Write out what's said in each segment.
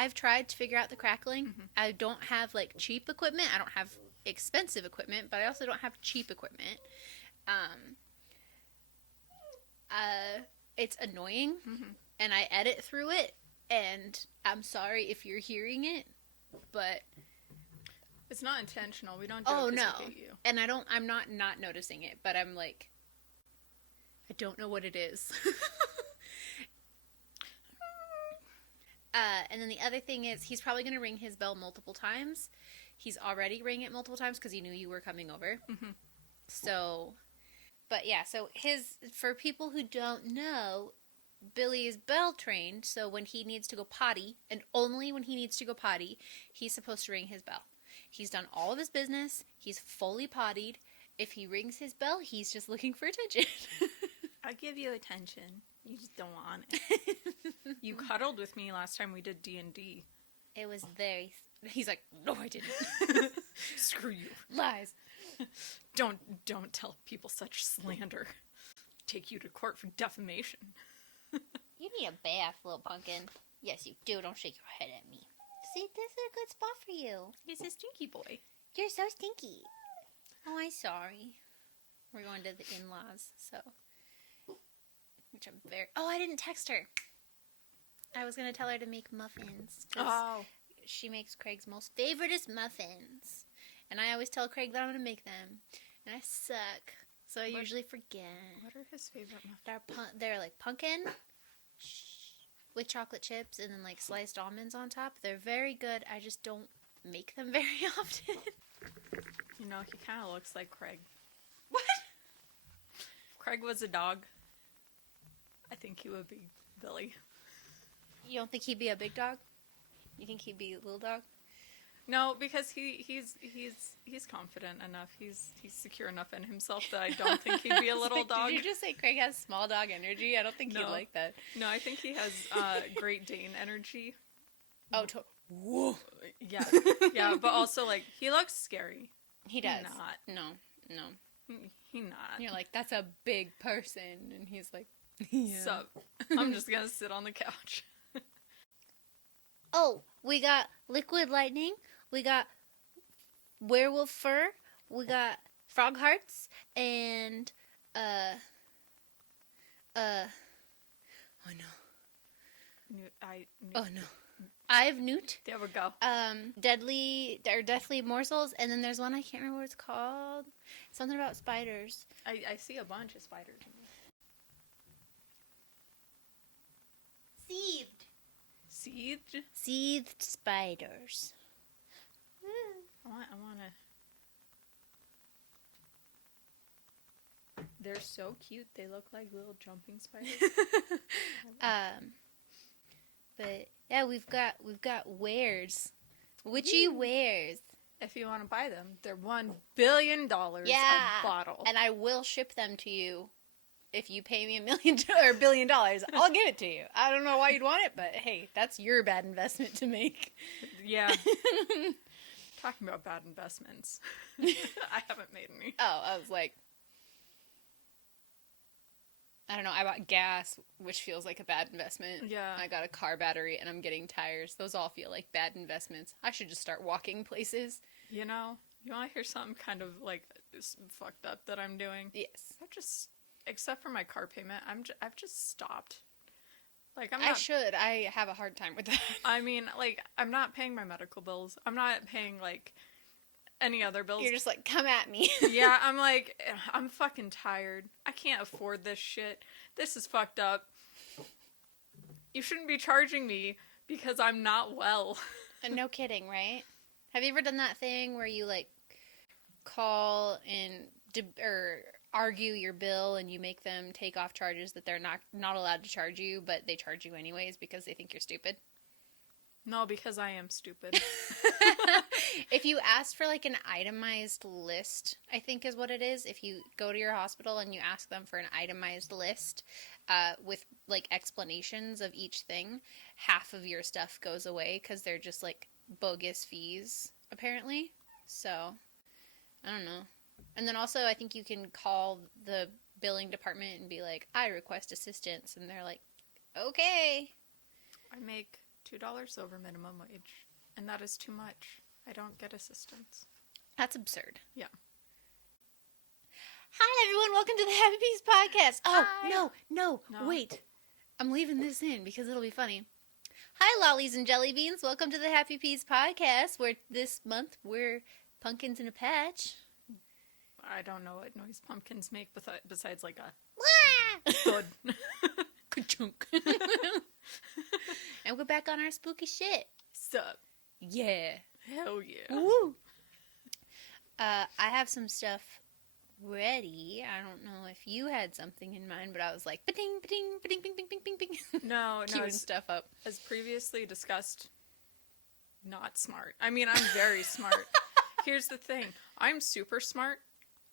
I've tried to figure out the crackling. I don't have, like, cheap equipment. I don't have expensive equipment, but I also don't have cheap equipment. It's annoying, and I edit through it, and I'm sorry if you're hearing it, but... It's not intentional. We don't do it because we hate you. And I'm not noticing it, but I'm like, I don't know what it is. And then the other thing is, he's probably going to ring his bell multiple times. He's already ringing it multiple times because he knew you were coming over. So, but yeah, so for people who don't know, Billy is bell trained, so when he needs to go potty, and only when he needs to go potty, he's supposed to ring his bell. He's done all of his business. He's fully pottied. If he rings his bell, he's just looking for attention. I give you attention. You just don't want it. You cuddled with me last time we did D&D. It was very... He's like, no, I didn't. Screw you. Lies. Don't tell people such slander. Take you to court for defamation. You need a bath, little pumpkin. Yes, you do. Don't shake your head at me. See, this is a good spot for you. He's a stinky boy. You're so stinky. Oh, I'm sorry. We're going to the in-laws, so... Which I'm very... Oh, I didn't text her. I was going to tell her to make muffins. Oh. She makes Craig's most favoriteest muffins. And I always tell Craig that I'm going to make them. And I suck. So I usually forget. What are his favorite muffins? They're like pumpkin with chocolate chips and then like sliced almonds on top. They're very good. I just don't make them very often. You know, he kind of looks like Craig. What? If Craig was a dog, I think he would be Billy. You don't think he'd be a big dog? You think he'd be a little dog? No, because he's confident enough. He's secure enough in himself that I don't think he'd be a little dog. Did you just say Craig has small dog energy? I don't think he'd like that. No, I think he has Great Dane energy. Oh, whoa. Yeah, yeah, but also like he looks scary. He does. He's not. No. He's not. And you're like, that's a big person, and he's like, yeah. Sup? I'm just gonna sit on the couch. Oh, we got liquid lightning. We got werewolf fur. We got frog hearts. And, oh no. Oh no. I've newt. There we go. Deathly morsels. And then there's one, I can't remember what it's called. Something about spiders. I see a bunch of spiders. Seethed spiders. I wanna. They're so cute. They look like little jumping spiders. But yeah, we've got wares. Witchy wares. If you want to buy them, they're $1 billion a bottle. And I will ship them to you. If you pay me $1 billion, I'll give it to you. I don't know why you'd want it, but hey, that's your bad investment to make. Yeah. Talking about bad investments. I haven't made any. Oh, I was like, I don't know, I bought gas, which feels like a bad investment. Yeah. I got a car battery, and I'm getting tires. Those all feel like bad investments. I should just start walking places. You know, you want to hear something kind of like fucked up that I'm doing? Yes. Except for my car payment, I've just stopped. Like I have a hard time with that. I mean, like, I'm not paying my medical bills. I'm not paying, like, any other bills. You're just like, come at me. Yeah, I'm like, I'm fucking tired. I can't afford this shit. This is fucked up. You shouldn't be charging me because I'm not well. And no kidding, right? Have you ever done that thing where you, like, call and argue your bill and you make them take off charges that they're not allowed to charge you, but they charge you anyways because they think you're stupid? No, because I am stupid. If you ask for like an itemized list, I think is what it is. If you go to your hospital and you ask them for an itemized list with like explanations of each thing, half of your stuff goes away because they're just like bogus fees, apparently. So, I don't know. And then also, I think you can call the billing department and be like, I request assistance. And they're like, okay. I make $2 over minimum wage. And that is too much. I don't get assistance. That's absurd. Yeah. Hi, everyone. Welcome to the Happy Peace Podcast. Oh, Hi. no, wait. I'm leaving this in because it'll be funny. Hi, lollies and jelly beans. Welcome to the Happy Peace Podcast, where this month we're pumpkins in a patch. I don't know what noise pumpkins make besides like a Wah! thud. Ka-chunk. And we're back on our spooky shit. Sup? Yeah. Hell yeah. Woo! I have some stuff ready. I don't know if you had something in mind, but I was like, ba-ding, ba-ding, ba-ding, bing, bing, bing, bing, bing. No, Queuing stuff up. As previously discussed, not smart. I mean, I'm very smart. Here's the thing. I'm super smart.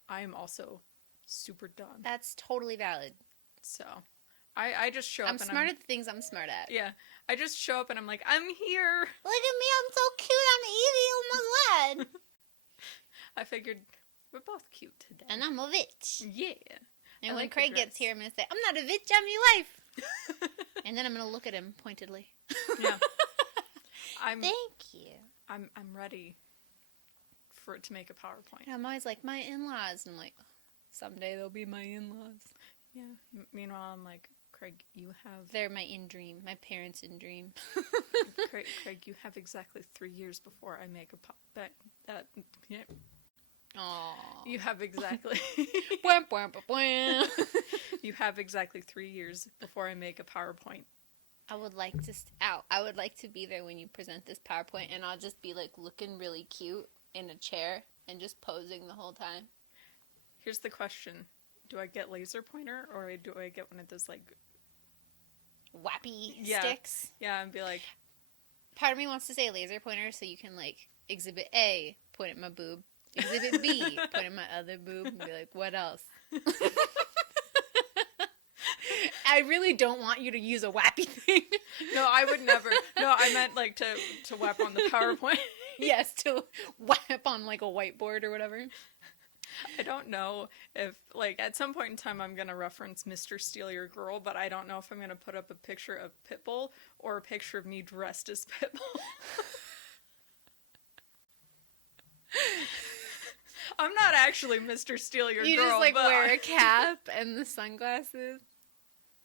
I am also super dumb. That's totally valid. So, I just show up I'm and smart at the things I'm smart at. Yeah. I just show up and I'm like, I'm here. Look at me, I'm so cute, I'm Evie, oh my god. I figured we're both cute today. And I'm a bitch. Yeah. And I when like the Craig dress. gets here, I'm going to say, I'm not a bitch, I'm your wife. And then I'm going to look at him pointedly. Yeah. Thank you. I'm ready for it to make a PowerPoint. And I'm always like, my in-laws. And I'm like, someday they'll be my in-laws. Yeah. Meanwhile, I'm like, Craig, you have... They're my in-dream. My parents in-dream. Craig, you have exactly 3 years before I make a yeah. Aww. You have exactly... Bwam, bwam, bwam, bwam. You have exactly 3 years before I make a PowerPoint. I would like to be there when you present this PowerPoint, and I'll just be like looking really cute in a chair and just posing the whole time. Here's the question. Do I get laser pointer or do I get one of those like... Wappy sticks? Yeah, and be like... Part of me wants to say laser pointer so you can like exhibit A, point at my boob. Exhibit B, point at my other boob and be like, what else? I really don't want you to use a wappy thing. No, I would never. No, I meant like to whap on the PowerPoint. Yes, to whap on like a whiteboard or whatever. I don't know if, like, at some point in time I'm going to reference Mr. Steal Your Girl, but I don't know if I'm going to put up a picture of Pitbull or a picture of me dressed as Pitbull. I'm not actually Mr. Steal Your Girl. You just like wear a cap and the sunglasses.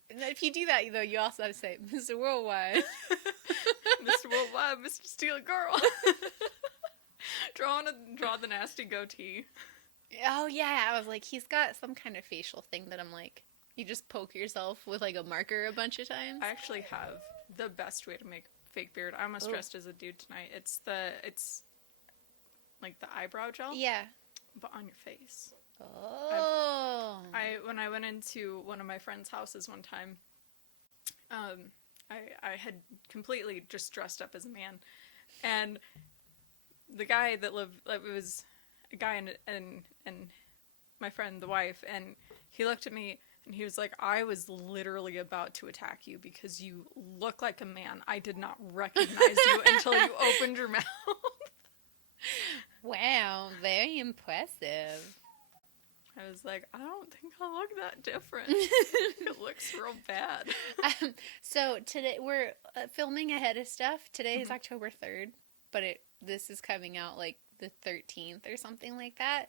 And if you do that, though, you also have to say, Mr. Worldwide. Mr. Worldwide, Mr. Steal Your Girl. Draw the nasty goatee. Oh, yeah. I was like, he's got some kind of facial thing that I'm like, you just poke yourself with like a marker a bunch of times. I actually have the best way to make a fake beard. I almost dressed as a dude tonight. It's like the eyebrow gel. Yeah. But on your face. Oh. When I went into one of my friend's houses one time, I had completely just dressed up as a man, and the guy that lived, it was a guy and my friend, the wife, and he looked at me and he was like, I was literally about to attack you because you look like a man. I did not recognize you until you opened your mouth. Wow, very impressive. I was like, I don't think I look that different. It looks real bad. So today we're filming ahead of stuff. Today is October 3rd, but this is coming out like the 13th or something like that.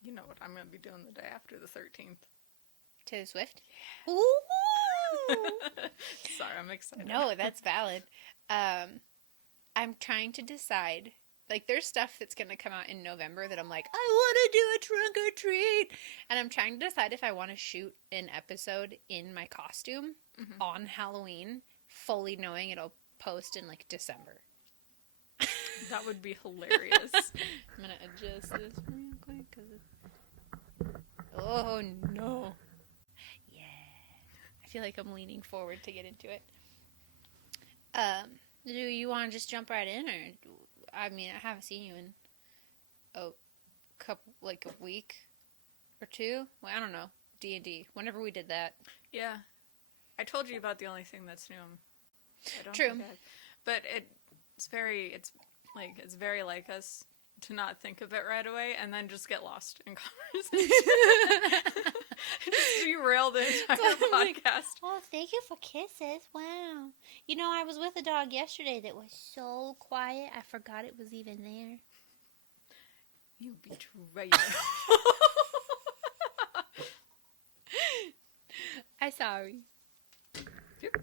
You know what I'm going to be doing the day after the 13th. Taylor Swift? Yeah. Ooh! Sorry, I'm excited. No, that's valid. I'm trying to decide. Like, there's stuff that's going to come out in November that I'm like, I want to do a trunk or treat. And I'm trying to decide if I want to shoot an episode in my costume on Halloween, fully knowing it'll post in, like, December. That would be hilarious. I'm going to adjust this real quick. Oh, no. Yeah. I feel like I'm leaning forward to get into it. Do you want to just jump right in, or... I mean, I haven't seen you in a week or two. Well, I don't know. D&D. Whenever we did that. Yeah. I told you about the only thing that's new. I don't True. But it's very like us. to not think of it right away and then just get lost in conversation. Just derail the entire podcast. Oh, thank you for kisses. Wow. You know, I was with a dog yesterday that was so quiet, I forgot it was even there. You betrayer. I'm sorry. Yep.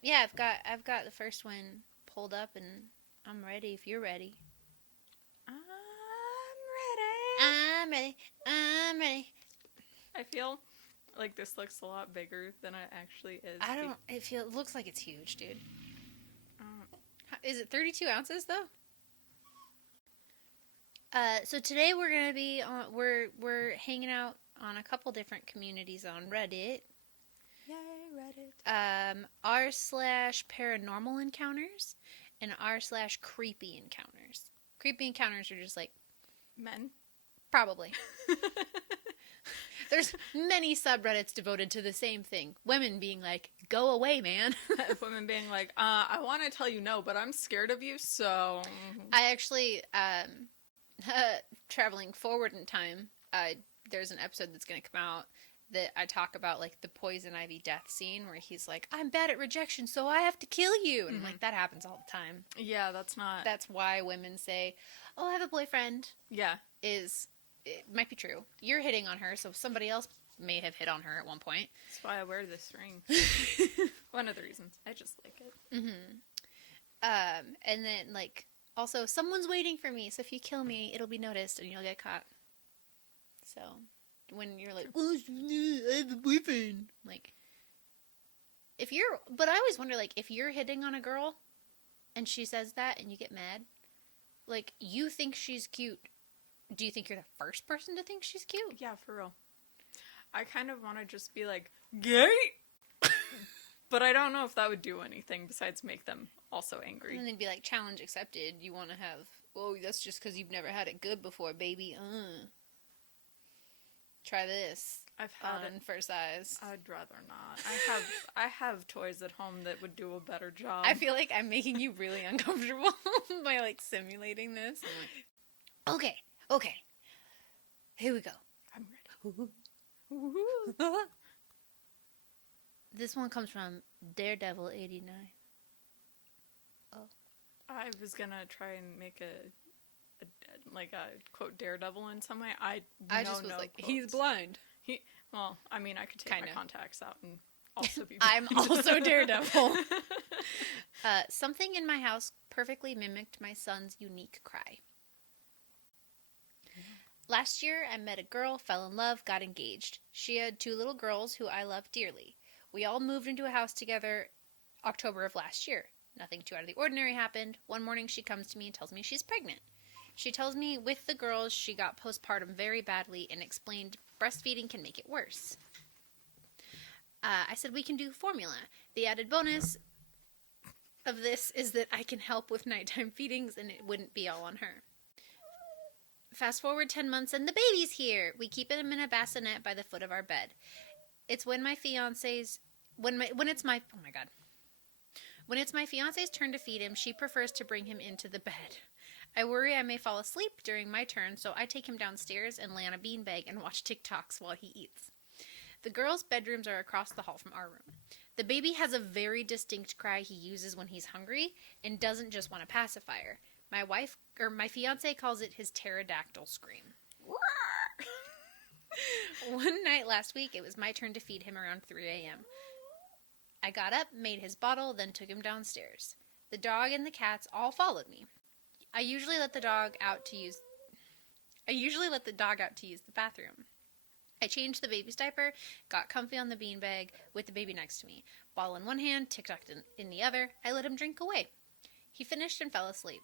Yeah, I've got the first one pulled up and I'm ready if you're ready. I'm ready. I'm ready. I feel like this looks a lot bigger than it actually is. It looks like it's huge, dude. Is it 32 ounces though? So today we're gonna be on. We're hanging out on a couple different communities on Reddit. Yay, Reddit. r/ParanormalEncounters and r/CreepyEncounters. CreepyEncounters are just like Men. probably. There's many subreddits devoted to the same thing. Women being like, "Go away, man." Women being like, I want to tell you no, but I'm scared of you, so. I actually, traveling forward in time, there's an episode that's going to come out that I talk about, like, the poison ivy death scene where he's like, "I'm bad at rejection, so I have to kill you." And I'm like, that happens all the time. Yeah, that's not. That's why women say, "Oh, I have a boyfriend." Yeah. It might be true. You're hitting on her, so somebody else may have hit on her at one point. That's why I wear this ring. One of the reasons. I just like it. Mm-hmm. And then, like, also, someone's waiting for me, so if you kill me, it'll be noticed and you'll get caught. So, when you're like, "Oh, I have a boyfriend," like, but I always wonder, like, if you're hitting on a girl and she says that and you get mad, like, you think she's cute. Do you think you're the first person to think she's cute? Yeah, for real. I kind of want to just be like, gay! But I don't know if that would do anything besides make them also angry. And then be like, "Challenge accepted. You want to have, well, that's just because you've never had it good before, baby. Try this. I've had on first eyes." I'd rather not. I have toys at home that would do a better job. I feel like I'm making you really uncomfortable by, like, simulating this. I'm like, okay. Here we go. I'm ready. This one comes from Daredevil89. Oh. I was gonna try and make a quote Daredevil in some way. I just was like, quotes. He's blind. Well, I mean, I could take Kinda. my contacts out and also be I'm also Daredevil. Something in my house perfectly mimicked my son's unique cry. Last year, I met a girl, fell in love, got engaged. She had 2 little girls who I love dearly. We all moved into a house together October of last year. Nothing too out of the ordinary happened. One morning, she comes to me and tells me she's pregnant. She tells me with the girls, she got postpartum very badly and explained breastfeeding can make it worse. I said we can do formula. The added bonus of this is that I can help with nighttime feedings and it wouldn't be all on her. Fast forward 10 months and the baby's here. We keep him in a bassinet by the foot of our bed. It's when my fiance's when it's my fiance's turn to feed him, she prefers to bring him into the bed. I worry I may fall asleep during my turn, so I take him downstairs and lay on a beanbag and watch TikToks while he eats. The girls' bedrooms are across the hall from our room. The baby has a very distinct cry he uses when he's hungry and doesn't just want a pacifier. My fiance calls it his pterodactyl scream. One night last week, it was my turn to feed him around 3 a.m. I got up, made his bottle, then took him downstairs. The dog and the cats all followed me. I usually let the dog out to use the bathroom. I changed the baby's diaper, got comfy on the beanbag with the baby next to me. Bottle in one hand, TikTok in the other. I let him drink away. He finished and fell asleep.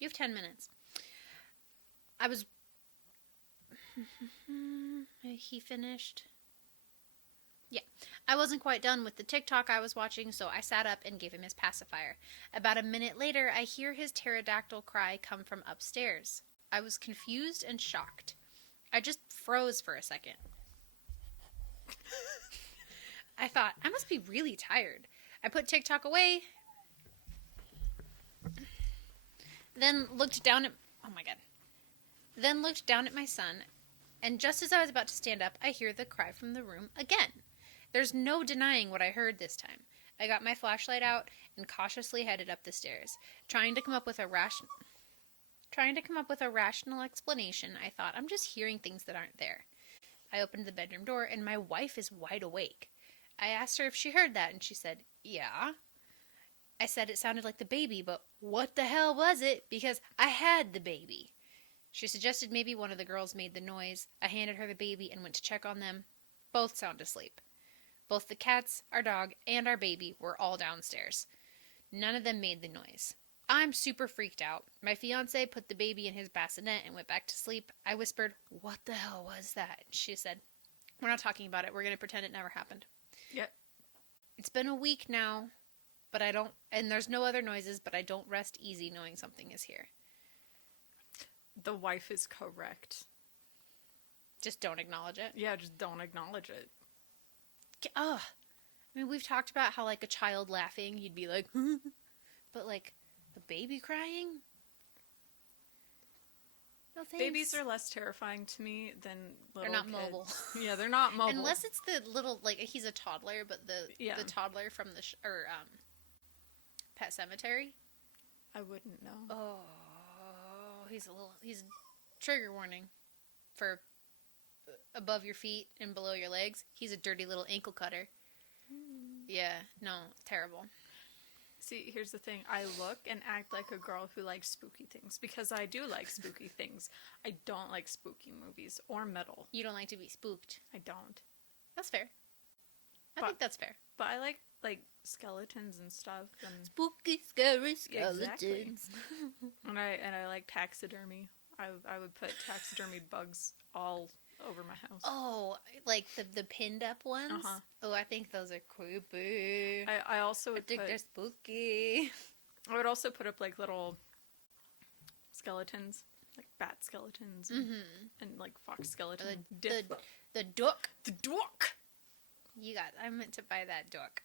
You have 10 minutes. He finished. Yeah. I wasn't quite done with the TikTok I was watching, so I sat up and gave him his pacifier. About a minute later, I hear his pterodactyl cry come from upstairs. I was confused and shocked. I just froze for a second. I thought, I must be really tired. I put TikTok away, Then looked down at... Oh, my God. Then looked down at my son, and just as I was about to stand up, I hear the cry from the room again. There's no denying what I heard this time. I got my flashlight out and cautiously headed up the stairs, trying to come up with a rational explanation. I thought, I'm just hearing things that aren't there. I opened the bedroom door, and my wife is wide awake. I asked her if she heard that, and she said, yeah. I said it sounded like the baby, but what the hell was it? Because I had the baby. She suggested maybe one of the girls made the noise. I handed her the baby and went to check on them. Both sound asleep. Both the cats, our dog, and our baby were all downstairs. None of them made the noise. I'm super freaked out. My fiance put the baby in his bassinet and went back to sleep. I whispered, what the hell was that? She said, we're not talking about it. We're going to pretend it never happened. Yep. It's been a week now, but I don't, and there's no other noises, but I don't rest easy knowing something is here. The wife is correct. Just don't acknowledge it. Yeah, just don't acknowledge it. Ugh. I mean, we've talked about how, like, a child laughing, you'd be like, but, like, the baby crying? No thanks. Babies are less terrifying to me than little They're not kids. mobile. Yeah, they're not mobile. Unless it's the little, like, he's a toddler, but the toddler from the, Pet Cemetery. I wouldn't know. Oh, he's trigger warning for above your feet and below your legs. He's a dirty little ankle cutter. Yeah, no, terrible. See, here's the thing. I look and act like a girl who likes spooky things because I do like spooky things. I don't like spooky movies or metal. You don't like to be spooked. I don't. That's fair. I think that's fair. But I like skeletons and stuff and spooky, scary skeletons. Exactly. and I like taxidermy. I would put taxidermy bugs all over my house. Oh, like the pinned up ones? Uh-huh. Oh, I think those are creepy. I also would think they're spooky. I would also put up like little skeletons, like bat skeletons and like fox skeletons. The duck. The duck! I meant to buy that duck.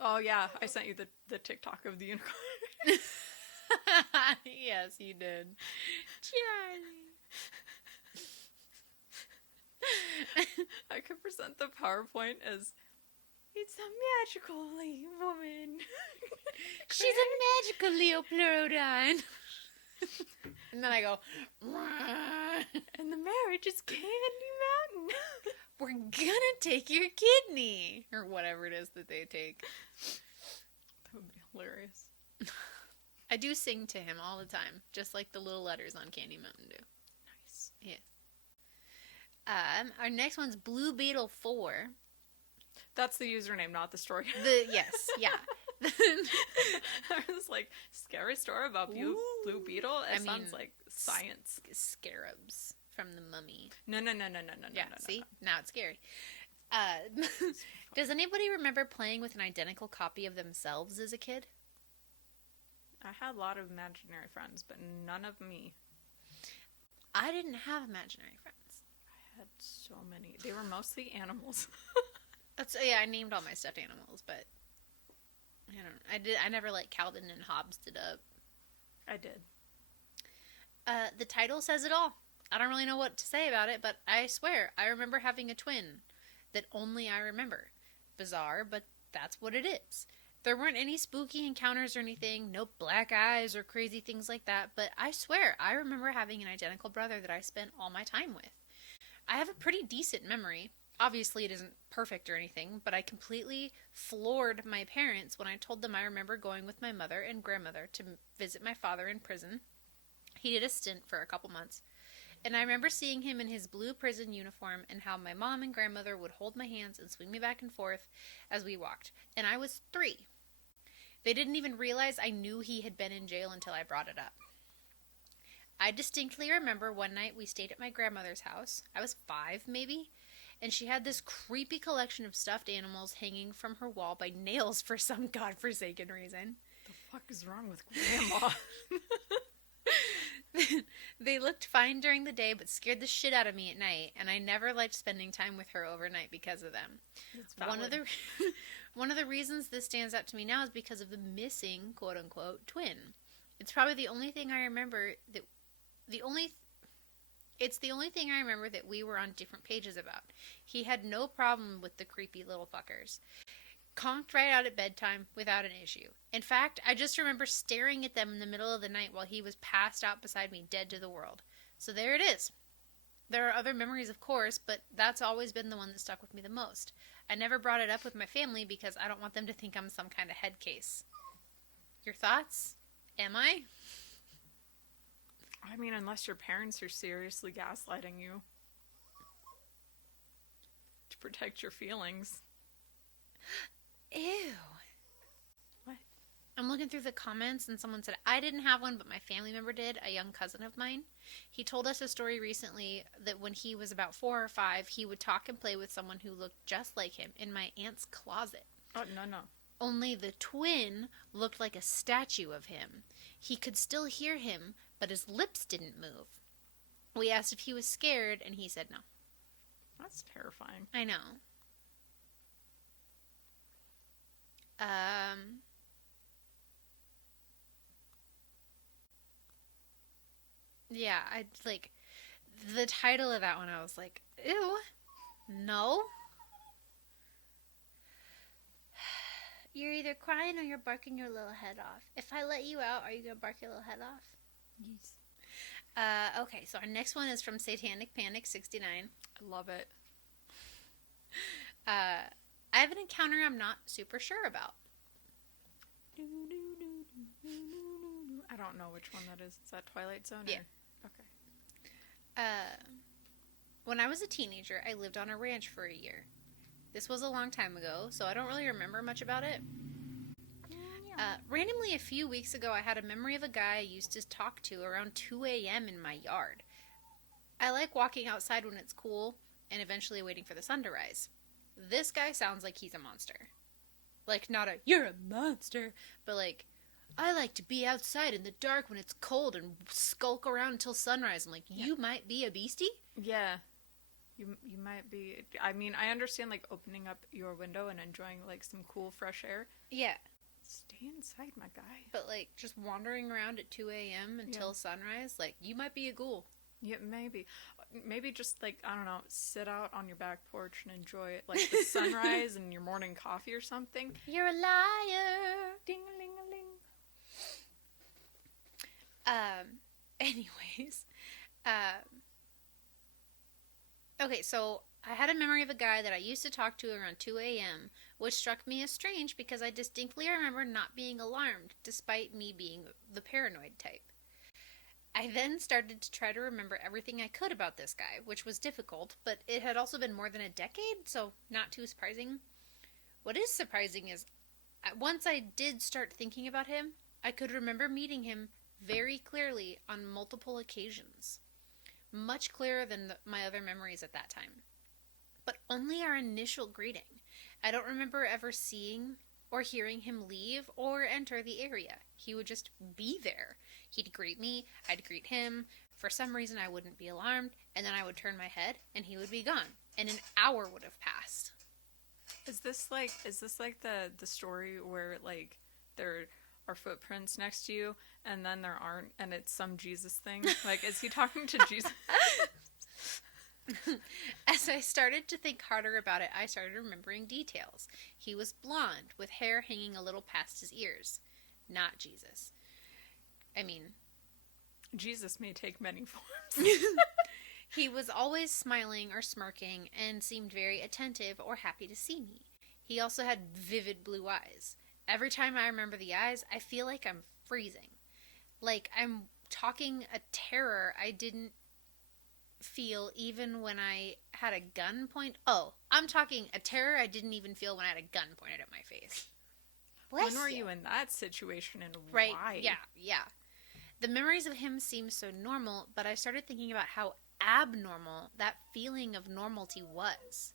Oh yeah, I sent you the TikTok of the unicorn. Yes, you did. Charlie. I could present the PowerPoint as, it's a magical woman. She's a magical Leopleurodon. And then I go, and the marriage is Candy Mountain. We're gonna take your kidney. Or whatever it is that they take. That would be hilarious. I do sing to him all the time, just like the little letters on Candy Mountain do. Nice. Yeah. Our next one's Blue Beetle 4. That's the username, not the story. Yes, yeah. I was like, scary story about Blue Beetle? It sounds like science. Scarabs from the Mummy. No. Yeah, see? Now it's scary. Does anybody remember playing with an identical copy of themselves as a kid? I had a lot of imaginary friends, but none of me. I didn't have imaginary friends. I had so many. They were mostly animals. I named all my stuffed animals, but I never like Calvin and Hobbes it up. I did. The title says it all. I don't really know what to say about it, but I swear I remember having a twin that only I remember. Bizarre, but that's what it is. There weren't any spooky encounters or anything, no black eyes or crazy things like that, but I swear I remember having an identical brother that I spent all my time with. I have a pretty decent memory. Obviously, it isn't perfect or anything, but I completely floored my parents when I told them I remember going with my mother and grandmother to visit my father in prison. He did a stint for a couple months. And I remember seeing him in his blue prison uniform and how my mom and grandmother would hold my hands and swing me back and forth as we walked. And I was 3. They didn't even realize I knew he had been in jail until I brought it up. I distinctly remember one night we stayed at my grandmother's house. I was 5, maybe. And she had this creepy collection of stuffed animals hanging from her wall by nails for some godforsaken reason. The fuck is wrong with Grandma? They looked fine during the day, but scared the shit out of me at night, and I never liked spending time with her overnight because of them. One of the reasons this stands out to me now is because of the missing quote unquote twin. It's probably the only thing I remember that it's the only thing I remember that we were on different pages about. He had no problem with the creepy little fuckers. Conked right out at bedtime without an issue. In fact, I just remember staring at them in the middle of the night while he was passed out beside me, dead to the world. So there it is. There are other memories, of course, but that's always been the one that stuck with me the most. I never brought it up with my family because I don't want them to think I'm some kind of head case. Your thoughts? Am I? I mean, unless your parents are seriously gaslighting you to protect your feelings. Ew. What? I'm looking through the comments and someone said, I didn't have one, but my family member did, a young cousin of mine. He told us a story recently that when he was about 4 or 5, he would talk and play with someone who looked just like him in my aunt's closet. Oh, no. Only the twin looked like a statue of him. He could still hear him, but his lips didn't move. We asked if he was scared, and he said no. That's terrifying. I know. Yeah, I like the title of that one. I was like, ew, no. You're either crying or you're barking your little head off. If I let you out, are you gonna bark your little head off? Yes. Okay, so our next one is from Satanic Panic 69. I love it. I have an encounter I'm not super sure about. I don't know which one that is. Is that Twilight Zone? Yeah. Okay. When I was a teenager, I lived on a ranch for a year. This was a long time ago, so I don't really remember much about it. Randomly, a few weeks ago, I had a memory of a guy I used to talk to around 2 a.m. in my yard. I like walking outside when it's cool and eventually waiting for the sun to rise. This guy sounds like he's a monster. Like, not a, you're a monster, but like, I like to be outside in the dark when it's cold and skulk around until sunrise. I'm like, you might be a beastie? Yeah. You might be. I mean, I understand, like, opening up your window and enjoying, like, some cool, fresh air. Yeah. Stay inside, my guy. But, like, just wandering around at 2 a.m. until sunrise, like, you might be a ghoul. Yeah, maybe. Maybe just, like, I don't know, sit out on your back porch and enjoy it, like, the sunrise and your morning coffee or something. You're a liar! Ding-a-ling-a-ling. Anyways. Okay, so I had a memory of a guy that I used to talk to around 2 a.m., which struck me as strange because I distinctly remember not being alarmed, despite me being the paranoid type. I then started to try to remember everything I could about this guy, which was difficult, but it had also been more than a decade, so not too surprising. What is surprising is, once I did start thinking about him, I could remember meeting him very clearly on multiple occasions. Much clearer than my other memories at that time. But only our initial greeting. I don't remember ever seeing or hearing him leave or enter the area. He would just be there. He'd greet me, I'd greet him. For some reason I wouldn't be alarmed, and then I would turn my head and he would be gone. And an hour would have passed. Is this like the story where, like, there are footprints next to you and then there aren't, and it's some Jesus thing? Like, is he talking to Jesus? As I started to think harder about it, I started remembering details. He was blonde, with hair hanging a little past his ears. Not Jesus. I mean, Jesus may take many forms. He was always smiling or smirking and seemed very attentive or happy to see me. He also had vivid blue eyes. Every time I remember the eyes, I feel like I'm freezing. Like I'm talking a terror I didn't feel even when I had a gun point. Oh, I'm talking a terror I didn't even feel when I had a gun pointed at my face. When were you in that situation and right, why? Yeah. The memories of him seemed so normal, but I started thinking about how abnormal that feeling of normalcy was.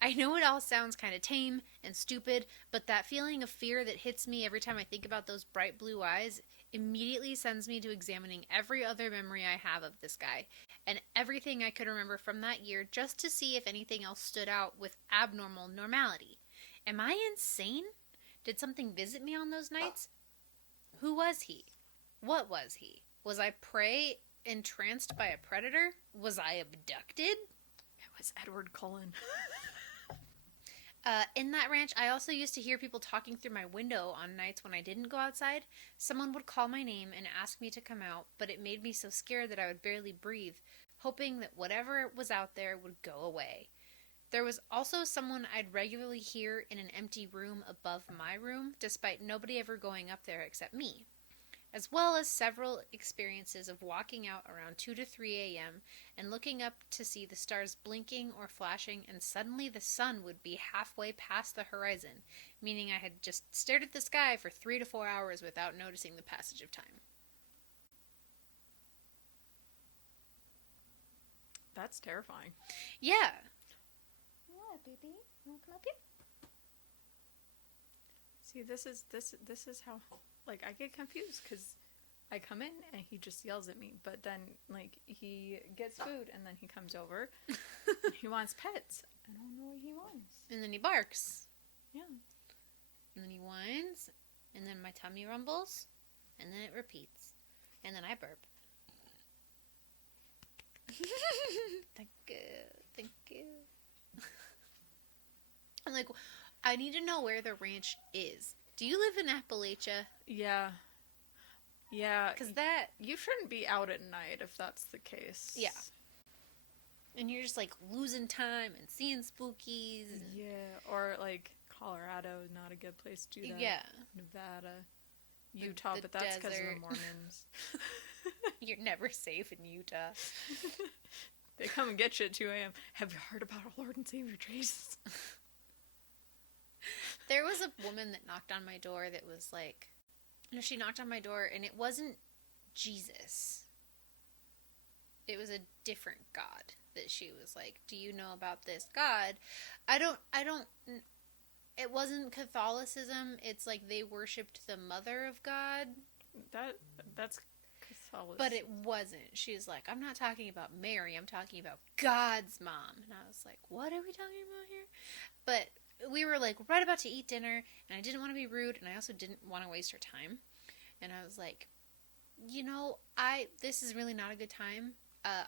I know it all sounds kind of tame and stupid, but that feeling of fear that hits me every time I think about those bright blue eyes immediately sends me to examining every other memory I have of this guy and everything I could remember from that year just to see if anything else stood out with abnormal normality. Am I insane? Did something visit me on those nights? Who was he? What was he? Was I prey entranced by a predator? Was I abducted? It was Edward Cullen. In that ranch, I also used to hear people talking through my window on nights when I didn't go outside. Someone would call my name and ask me to come out, but it made me so scared that I would barely breathe, hoping that whatever was out there would go away. There was also someone I'd regularly hear in an empty room above my room, despite nobody ever going up there except me, as well as several experiences of walking out around 2 to 3 a.m. and looking up to see the stars blinking or flashing, and suddenly the sun would be halfway past the horizon, meaning I had just stared at the sky for 3 to 4 hours without noticing the passage of time. That's terrifying. Yeah. What, baby? You want to come up here? See, this is how, like, I get confused because I come in and he just yells at me, but then, like, he gets food and then he comes over. He wants pets. I don't know what he wants. And then he barks. Yeah. And then he whines. And then my tummy rumbles. And then it repeats. And then I burp. Thank you. Thank you. I'm like, I need to know where the ranch is. Do you live in Appalachia? Yeah. Yeah. Because that... You shouldn't be out at night if that's the case. Yeah. And you're just, like, losing time and seeing spookies. And... Yeah. Or, like, Colorado is not a good place to do that. Yeah. Nevada. Utah, but that's because of the Mormons. You're never safe in Utah. They come and get you at 2 a.m. Have you heard about our Lord and Savior Jesus? There was a woman that knocked on my door that was like... No, she knocked on my door and it wasn't Jesus. It was a different God that she was like, do you know about this God? I don't... It wasn't Catholicism. It's like they worshipped the Mother of God. That's Catholicism. But it wasn't. She was like, I'm not talking about Mary. I'm talking about God's mom. And I was like, what are we talking about here? But we were like right about to eat dinner, and I didn't want to be rude, and I also didn't want to waste her time. And I was like, you know, this is really not a good time.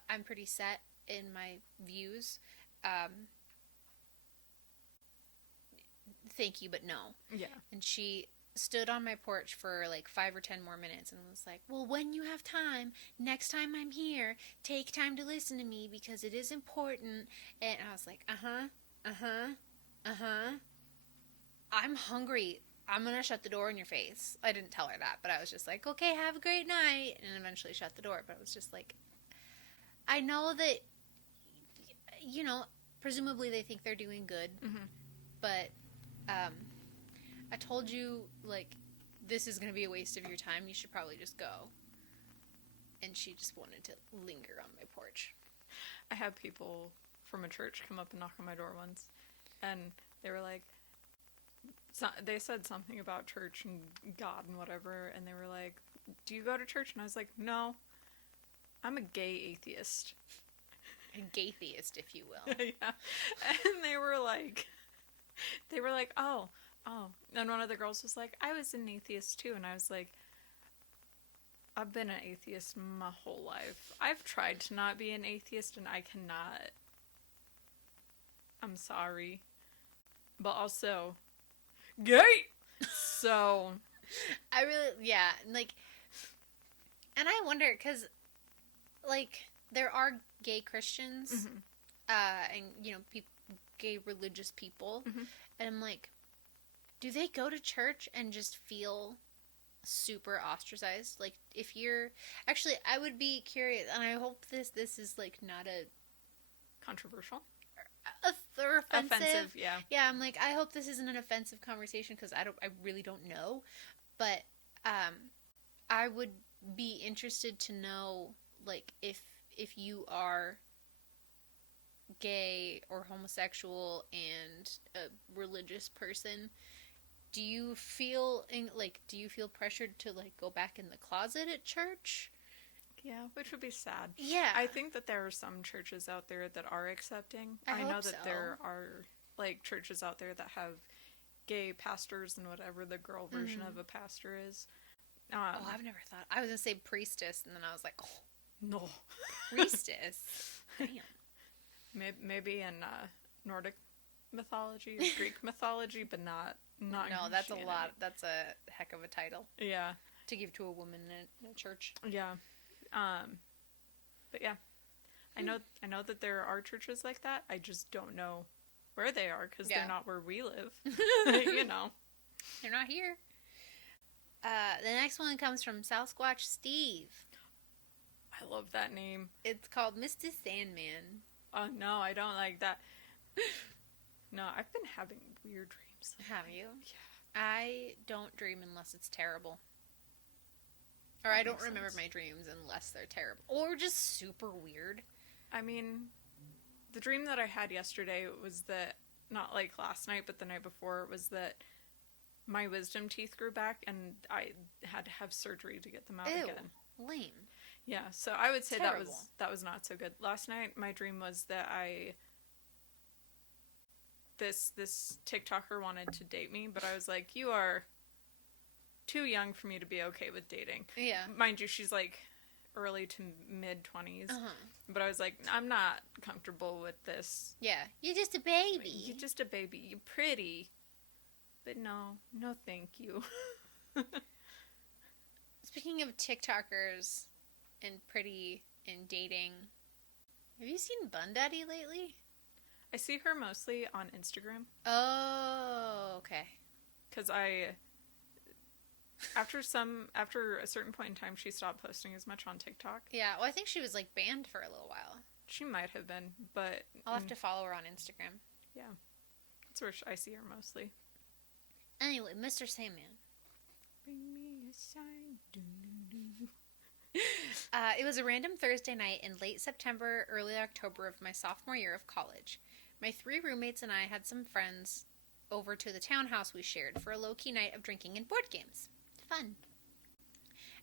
I'm pretty set in my views. Thank you, but no. Yeah. And she stood on my porch for like 5 or 10 more minutes and was like, well, when you have time, next time I'm here, take time to listen to me because it is important. And I was like, I'm hungry. I'm going to shut the door in your face. I didn't tell her that, but I was just like, okay, have a great night. And eventually shut the door. But I was just like, I know that, you know, presumably they think they're doing good. Mm-hmm. But I told you, like, this is going to be a waste of your time. You should probably just go. And she just wanted to linger on my porch. I had people from a church come up and knock on my door once. And they were like, they said something about church and God and whatever. And they were like, do you go to church? And I was like, no, I'm a gay atheist. A gaytheist, if you will. Yeah. And they were like, oh. And one of the girls was like, I was an atheist too. And I was like, I've been an atheist my whole life. I've tried to not be an atheist and I cannot. I'm sorry. But also, gay! So. I really, yeah, like, and I wonder, because, like, there are gay Christians, Mm-hmm. and, you know, gay religious people, Mm-hmm. and I'm like, do they go to church and just feel super ostracized? Like, if you're... Actually, I would be curious, and I hope this is, like, not a... Controversial? Or offensive. Offensive, yeah. Yeah, I'm like, I hope this isn't an offensive conversation, because I really don't know. But, I would be interested to know, like, if you are gay or homosexual and a religious person, do you feel pressured to like go back in the closet at church? Yeah, which would be sad. Yeah. I think that there are some churches out there that are accepting. I know that there are like churches out there that have gay pastors and whatever the girl version of a pastor is. I've never thought. I was gonna say priestess, and then I was like, oh, no, priestess. Damn. Maybe in Nordic mythology or Greek mythology, but not. No, that's a lot. That's a heck of a title. Yeah. To give to a woman in a church. Yeah. But yeah, I know that there are churches like that. I just don't know where they are because they're not where we live. You know, they're not here. The next one comes from Sasquatch Steve. I love that name. It's called Mr. Sandman. Oh no, I don't like that. No, I've been having weird dreams. Have you? Yeah. I don't dream unless it's terrible. Or I don't remember my dreams unless they're terrible. Or just super weird. I mean, the dream that I had yesterday was that, not like last night, but the night before, was that my wisdom teeth grew back and I had to have surgery to get them out again. Lame. Yeah, so I would say Terrible. that was not so good. Last night, my dream was that this TikToker wanted to date me, but I was like, you are too young for me to be okay with dating. Yeah. Mind you, she's like early to mid 20s. But I was like, I'm not comfortable with this. Yeah. You're just a baby. You're just a baby. You're pretty. But no thank you. Speaking of TikTokers and pretty and dating, have you seen Bun Daddy lately? I see her mostly on Instagram. Oh, okay. Because after a certain point in time, she stopped posting as much on TikTok. Yeah, well, I think she was like banned for a little while. She might have been, but I'll have to follow her on Instagram. Yeah, that's where I see her mostly. Anyway, Mr. Sandman. Bring me a sign. It was a random Thursday night in late September, early October of my sophomore year of college. My 3 roommates and I had some friends over to the townhouse we shared for a low-key night of drinking and board games. Fun.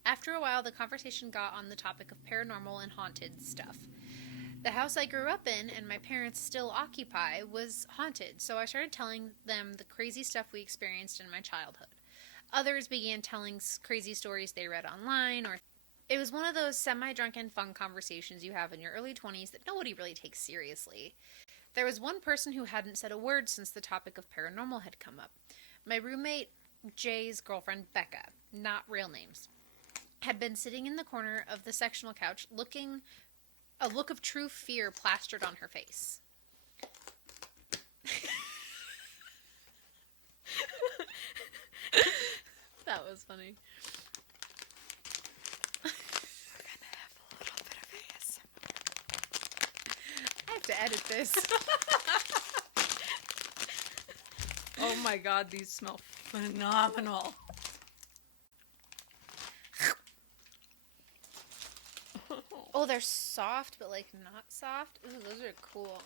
After a while, the conversation got on the topic of paranormal and haunted stuff. The house I grew up in and my parents still occupy was haunted, so I started telling them the crazy stuff we experienced in my childhood. Others began telling crazy stories they read online, or it was one of those semi-drunken fun conversations you have in your early 20s that nobody really takes seriously. There was one person who hadn't said a word since the topic of paranormal had come up. My roommate Jay's girlfriend, Becca, not real names, had been sitting in the corner of the sectional couch a look of true fear plastered on her face. That was funny. We're gonna have a little bit of ASMR. I have to edit this. Oh my god, these smell phenomenal. Oh, they're soft, but like not soft. Ooh, those are cool.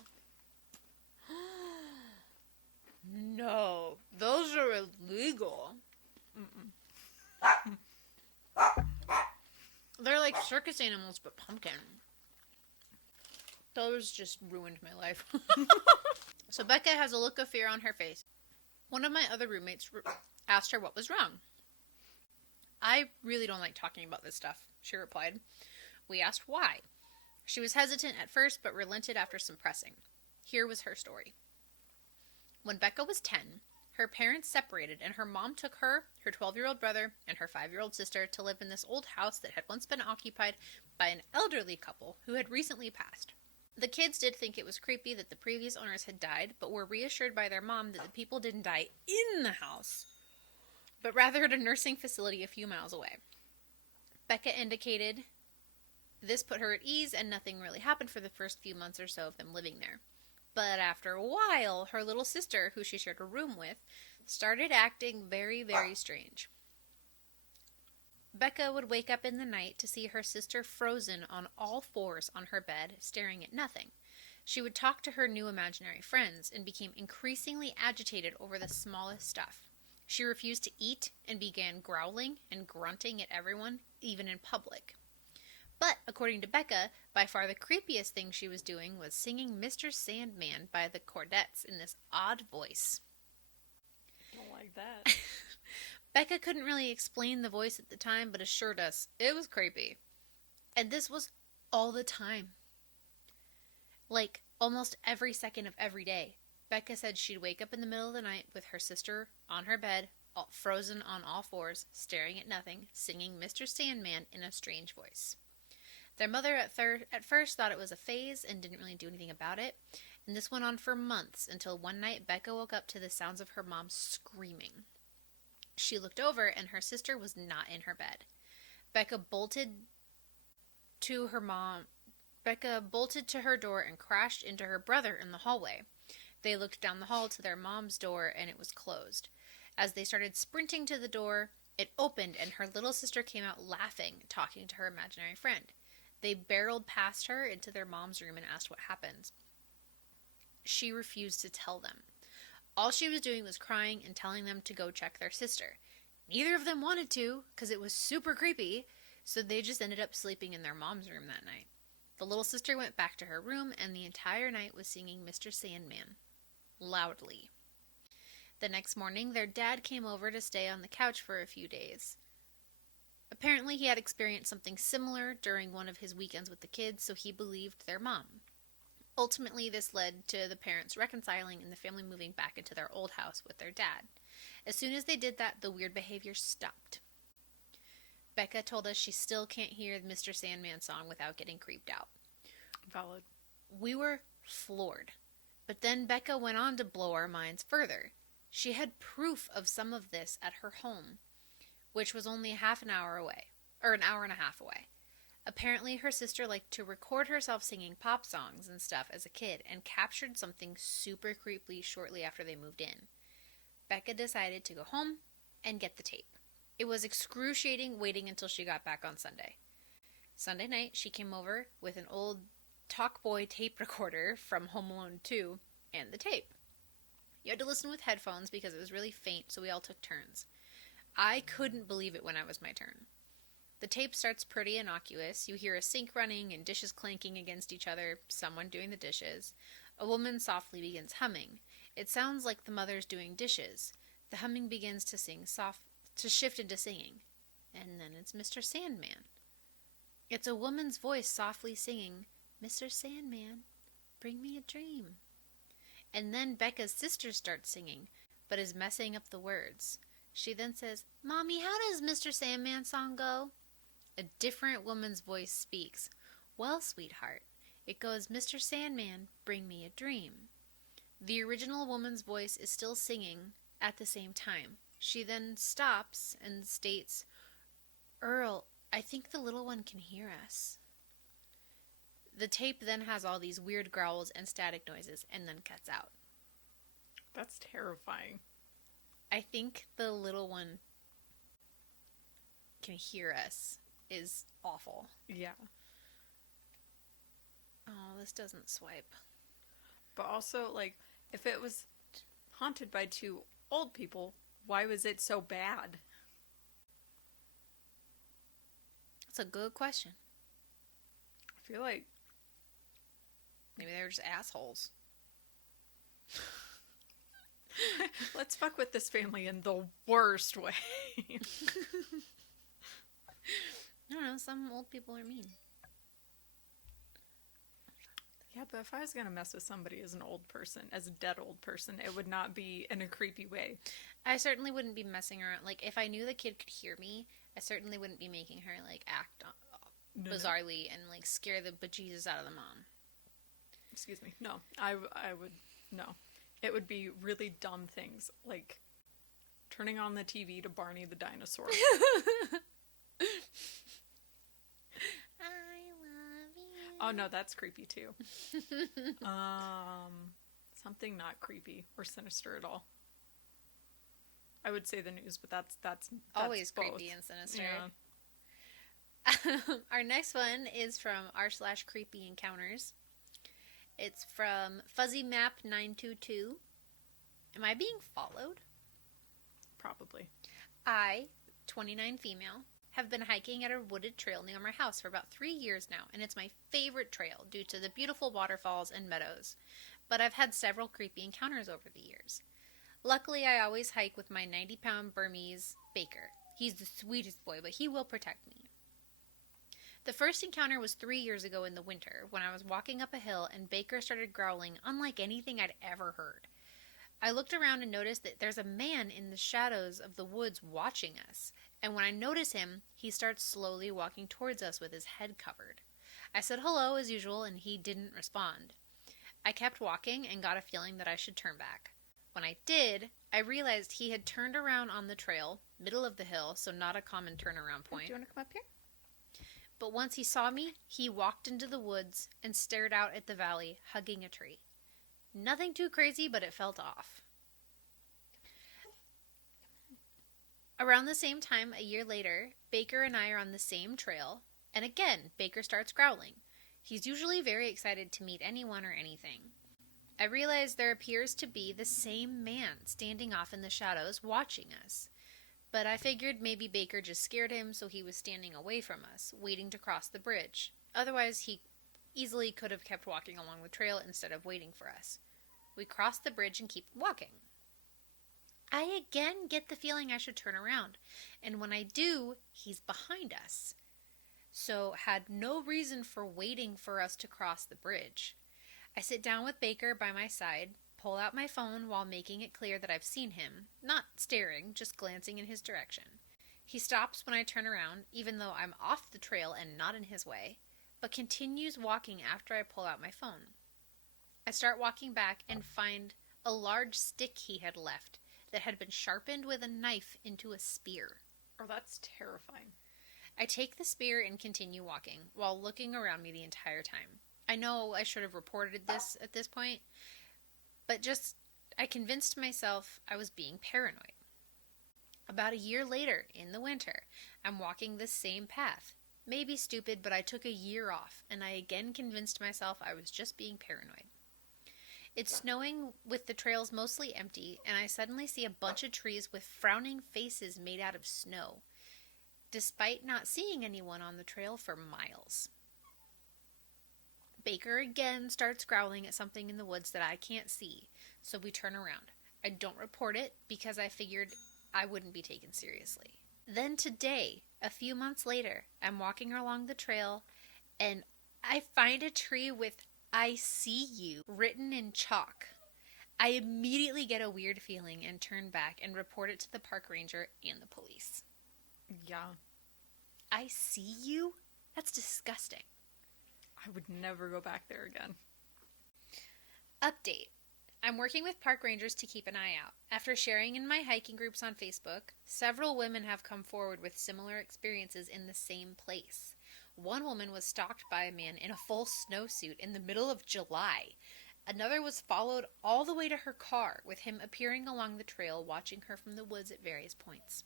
No, those are illegal. They're like circus animals, but pumpkin. Those just ruined my life. So Becca has a look of fear on her face. One of my other roommates asked her what was wrong. I really don't like talking about this stuff, she replied. We asked why. She was hesitant at first, but relented after some pressing. Here was her story. When Becca was 10, her parents separated and her mom took her 12-year-old brother, and her 5-year-old sister to live in this old house that had once been occupied by an elderly couple who had recently passed. The kids did think it was creepy that the previous owners had died, but were reassured by their mom that the people didn't die in the house, but rather at a nursing facility a few miles away. Becca indicated this put her at ease and nothing really happened for the first few months or so of them living there. But after a while, her little sister, who she shared a room with, started acting very, very strange. Becca would wake up in the night to see her sister frozen on all fours on her bed, staring at nothing. She would talk to her new imaginary friends and became increasingly agitated over the smallest stuff. She refused to eat and began growling and grunting at everyone, even in public. But, according to Becca, by far the creepiest thing she was doing was singing Mr. Sandman by the Chordettes in this odd voice. Don't like that. Becca couldn't really explain the voice at the time, but assured us it was creepy. And this was all the time. Like, almost every second of every day. Becca said she'd wake up in the middle of the night with her sister on her bed, frozen on all fours, staring at nothing, singing Mr. Sandman in a strange voice. Their mother at first thought it was a phase and didn't really do anything about it, and this went on for months until one night Becca woke up to the sounds of her mom screaming. She looked over and her sister was not in her bed. Becca bolted to her door and crashed into her brother in the hallway. They looked down the hall to their mom's door and it was closed. As they started sprinting to the door, it opened and her little sister came out laughing, talking to her imaginary friend. They barreled past her into their mom's room and asked what happened. She refused to tell them. All she was doing was crying and telling them to go check their sister. Neither of them wanted to, because it was super creepy, so they just ended up sleeping in their mom's room that night. The little sister went back to her room, and the entire night was singing Mr. Sandman. Loudly. The next morning, their dad came over to stay on the couch for a few days. Apparently, he had experienced something similar during one of his weekends with the kids, so he believed their mom. Ultimately, this led to the parents reconciling and the family moving back into their old house with their dad. As soon as they did that, the weird behavior stopped. Becca told us she still can't hear the Mr. Sandman song without getting creeped out. Valid. We were floored. But then Becca went on to blow our minds further. She had proof of some of this at her home, which was only an hour and a half away. Apparently, her sister liked to record herself singing pop songs and stuff as a kid and captured something super creepy shortly after they moved in. Becca decided to go home and get the tape. It was excruciating waiting until she got back on Sunday. Sunday night, she came over with an old Talkboy tape recorder from Home Alone 2 and the tape. You had to listen with headphones because it was really faint, so we all took turns. I couldn't believe it when it was my turn. The tape starts pretty innocuous. You hear a sink running and dishes clanking against each other, someone doing the dishes. A woman softly begins humming. It sounds like the mother's doing dishes. The humming begins to shift into singing. And then it's Mr. Sandman. It's a woman's voice softly singing, "Mr. Sandman, bring me a dream." And then Becca's sister starts singing, but is messing up the words. She then says, "Mommy, how does Mr. Sandman song go?" A different woman's voice speaks. "Well, sweetheart, it goes, 'Mr. Sandman, bring me a dream.'" The original woman's voice is still singing at the same time. She then stops and states, "Earl, I think the little one can hear us." The tape then has all these weird growls and static noises and then cuts out. That's terrifying. I think the little one can hear us is awful. Yeah. Oh, this doesn't swipe. But also, like, if it was haunted by two old people, why was it so bad? That's a good question. I feel like Maybe they were just assholes. let's fuck with this family in the worst way. I don't know, some old people are mean. Yeah, but if I was gonna mess with somebody as an old person, as a dead old person, it would not be in a creepy way. I certainly wouldn't be messing around. Like, if I knew the kid could hear me, I certainly wouldn't be making her, like, act bizarrely and, like, scare the bejesus out of the mom. Excuse me. No, I would, no. It would be really dumb things, like turning on the TV to Barney the dinosaur. I love you. Oh no, that's creepy too. Something not creepy or sinister at all. I would say the news, but that's Always both. creepy and sinister. Yeah. Our next one is from r/CreepyEncounters. It's from FuzzyMap922. Am I being followed? Probably. I, 29 female, have been hiking at a wooded trail near my house for about 3 years now, and it's my favorite trail due to the beautiful waterfalls and meadows. But I've had several creepy encounters over the years. Luckily, I always hike with my 90-pound Burmese Baker. He's the sweetest boy, but he will protect me. The first encounter was 3 years ago in the winter, when I was walking up a hill and Baker started growling unlike anything I'd ever heard. I looked around and noticed that there's a man in the shadows of the woods watching us, and when I notice him, he starts slowly walking towards us with his head covered. I said hello as usual, and he didn't respond. I kept walking and got a feeling that I should turn back. When I did, I realized he had turned around on the trail, middle of the hill, so not a common turnaround point. Do you want to come up here? But once he saw me, he walked into the woods and stared out at the valley, hugging a tree. Nothing too crazy, but it felt off. Around the same time, a year later, Baker and I are on the same trail, and again, Baker starts growling. He's usually very excited to meet anyone or anything. I realize there appears to be the same man standing off in the shadows watching us. But I figured maybe Baker just scared him, so he was standing away from us, waiting to cross the bridge. Otherwise, he easily could have kept walking along the trail instead of waiting for us. We cross the bridge and keep walking. I again get the feeling I should turn around, and when I do, he's behind us. So had no reason for waiting for us to cross the bridge. I sit down with Baker by my side, pull out my phone while making it clear that I've seen him, not staring, just glancing in his direction. He stops when I turn around, even though I'm off the trail and not in his way, but continues walking after I pull out my phone. I start walking back and find a large stick he had left that had been sharpened with a knife into a spear. Oh, that's terrifying. I take the spear and continue walking, while looking around me the entire time. I know I should have reported this at this point, but I convinced myself I was being paranoid. About a year later, in the winter, I'm walking the same path. Maybe stupid, but I took a year off, and I again convinced myself I was just being paranoid. It's snowing with the trails mostly empty, and I suddenly see a bunch of trees with frowning faces made out of snow, despite not seeing anyone on the trail for miles. Baker again starts growling at something in the woods that I can't see, so we turn around. I don't report it because I figured I wouldn't be taken seriously. Then today, a few months later, I'm walking along the trail and I find a tree with "I see you" written in chalk. I immediately get a weird feeling and turn back and report it to the park ranger and the police. Yeah. I see you? That's disgusting. I would never go back there again. Update. I'm working with park rangers to keep an eye out. After sharing in my hiking groups on Facebook, several women have come forward with similar experiences in the same place. One woman was stalked by a man in a full snowsuit in the middle of July. Another was followed all the way to her car, with him appearing along the trail, watching her from the woods at various points.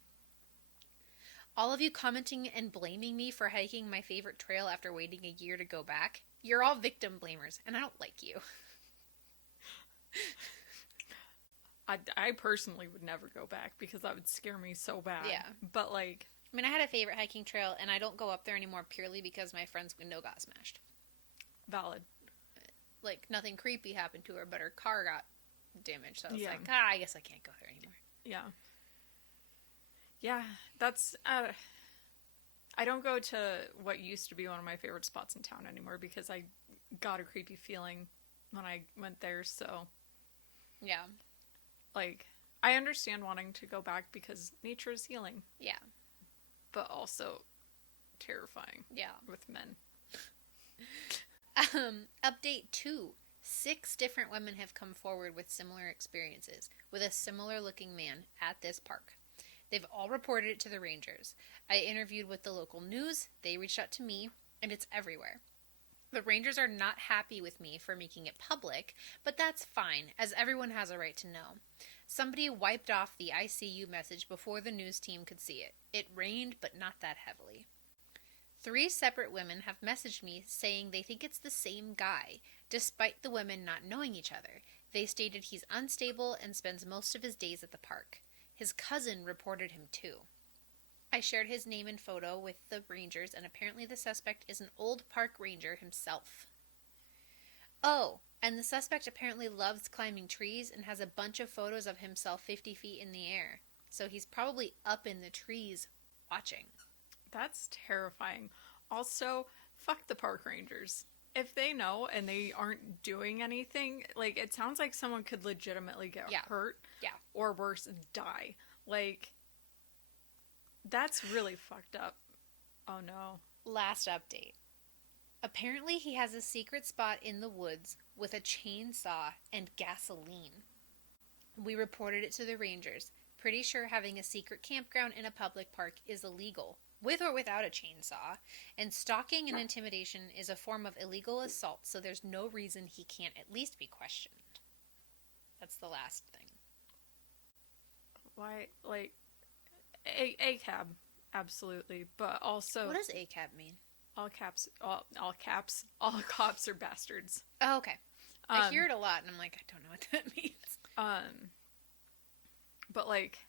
All of you commenting and blaming me for hiking my favorite trail after waiting a year to go back, you're all victim blamers, and I don't like you. I personally would never go back because that would scare me so bad. Yeah. But I had a favorite hiking trail, and I don't go up there anymore purely because my friend's window got smashed. Valid. Nothing creepy happened to her, but her car got damaged, so I was I guess I can't go there anymore. Yeah. Yeah, that's, I don't go to what used to be one of my favorite spots in town anymore because I got a creepy feeling when I went there, so. Yeah. I understand wanting to go back because nature is healing. Yeah. But also terrifying. Yeah. With men. Update 2. 6 different women have come forward with similar experiences with a similar looking man at this park. They've all reported it to the rangers. I interviewed with the local news, they reached out to me, and it's everywhere. The rangers are not happy with me for making it public, but that's fine, as everyone has a right to know. Somebody wiped off the ICU message before the news team could see it. It rained, but not that heavily. 3 separate women have messaged me saying they think it's the same guy, despite the women not knowing each other. They stated he's unstable and spends most of his days at the park. His cousin reported him too. I shared his name and photo with the rangers, and apparently the suspect is an old park ranger himself. Oh, and the suspect apparently loves climbing trees and has a bunch of photos of himself 50 feet in the air. So he's probably up in the trees watching. That's terrifying. Also, fuck the park rangers. If they know and they aren't doing anything, like, it sounds like someone could legitimately get hurt. Yeah. Or worse, die. Like, that's really fucked up. Oh no. Last update. Apparently he has a secret spot in the woods with a chainsaw and gasoline. We reported it to the rangers. Pretty sure having a secret campground in a public park is illegal, with or without a chainsaw, and stalking and intimidation is a form of illegal assault, so there's no reason he can't at least be questioned. That's the last thing. Why, like, ACAB, absolutely, but also... What does ACAB mean? All cops are bastards. Oh, okay. I hear it a lot, and I'm like, I don't know what that means. But like,